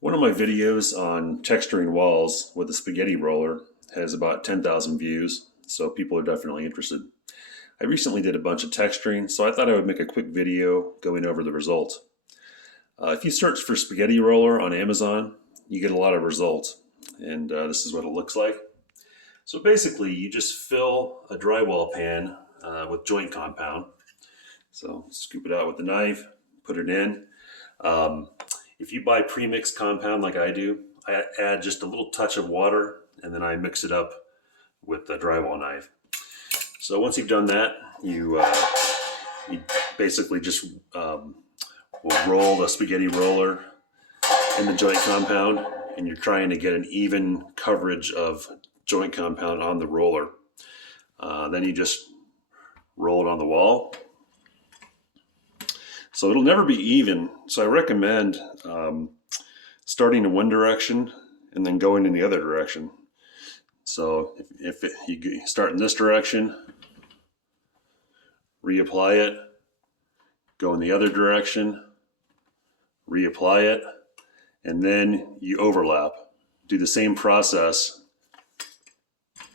One of my videos on texturing walls with a spaghetti roller has about 10,000 views, so people are definitely interested. I recently did a bunch of texturing, so I thought I would make a quick video going over the result. If you search for spaghetti roller on Amazon, you get a lot of results, and this is what it looks like. So basically, you just fill a drywall pan with joint compound. So scoop it out with the knife, put it in. Um, if you buy premixed compound like I do, I add just a little touch of water and then I mix it up with the drywall knife. So once you've done that, you basically just will roll the spaghetti roller in the joint compound, and you're trying to get an even coverage of joint compound on the roller. Then you just roll it on the wall. So it'll never be even. So I recommend starting in one direction and then going in the other direction. So if you start in this direction, reapply it, go in the other direction, reapply it, and then you overlap. Do the same process,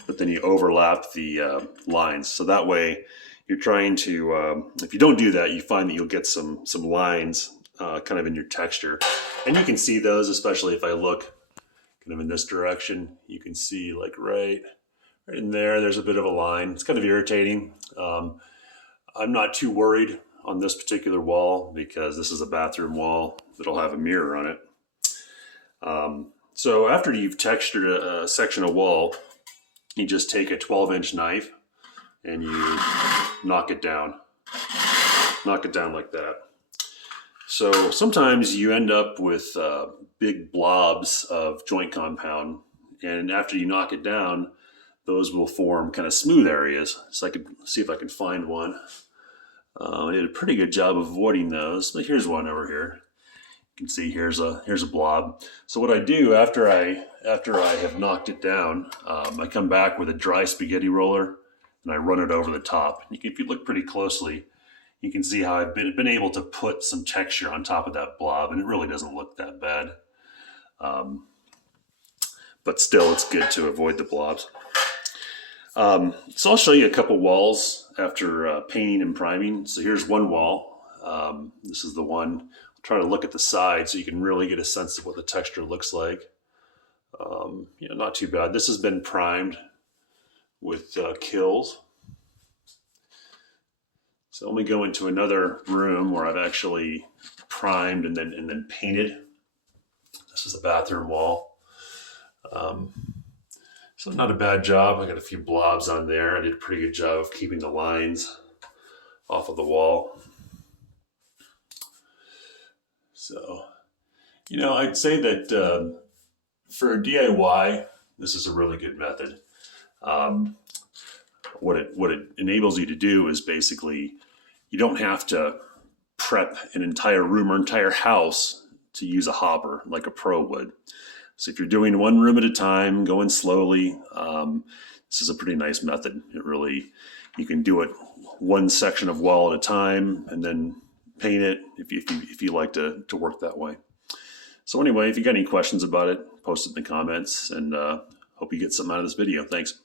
but then you overlap the lines. So that way you're trying to, if you don't do that, you find that you'll get some lines kind of in your texture. And you can see those, especially if I look kind of in this direction, you can see like right in there, there's a bit of a line. It's kind of irritating. I'm not too worried on this particular wall because this is a bathroom wall that'll have a mirror on it. So after you've textured a section of wall, you just take a 12-inch knife and you knock it down like that. So sometimes you end up with big blobs of joint compound, and after you knock it down, those will form kind of smooth areas. So I could see if I can find one. I did a pretty good job of avoiding those, but here's one over here. You can see here's a blob. So what I do after I have knocked it down, I come back with a dry spaghetti roller and I run it over the top. If you look pretty closely, you can see how I've been able to put some texture on top of that blob, and it really doesn't look that bad. But still, it's good to avoid the blobs. So I'll show you a couple walls after painting and priming. So here's one wall. This is the one. I'll try to look at the side so you can really get a sense of what the texture looks like. Not too bad. This has been primed with Kills. So let me go into another room where I've actually primed and then painted. This is a bathroom wall. So not a bad job. I got a few blobs on there. I did a pretty good job of keeping the lines off of the wall. So, I'd say that for DIY, this is a really good method. What it enables you to do is basically, you don't have to prep an entire room or entire house to use a hopper like a pro would. So if you're doing one room at a time, going slowly, this is a pretty nice method. You can do it one section of wall at a time and then paint it if you like to work that way. So anyway, if you got any questions about it, post it in the comments, and hope you get something out of this video. Thanks.